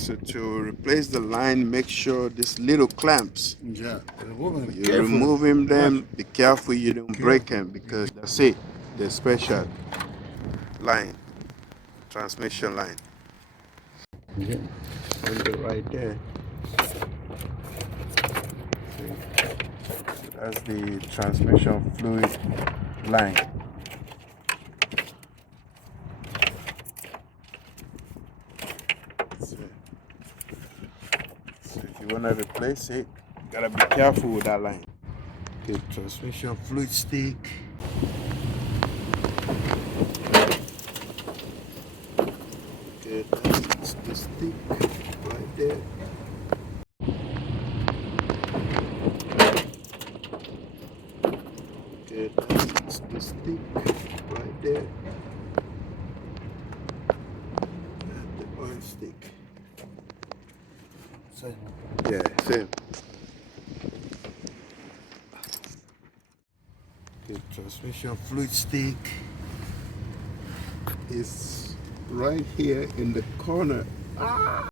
So to replace the line, make sure these little clamps, Yeah, remove them. you remove them. Be careful you don't break them, because that's it. The special line, transmission line. Yeah. Hold it right there. See? That's the transmission fluid line. So if you want to replace it, you gotta be careful with that line. Okay, transmission fluid stick. Okay, that's the stick right there. Okay, that's the stick right there. And the oil stick. Same. Yeah, same. Okay, transmission fluid stick is right here in the corner. Ah!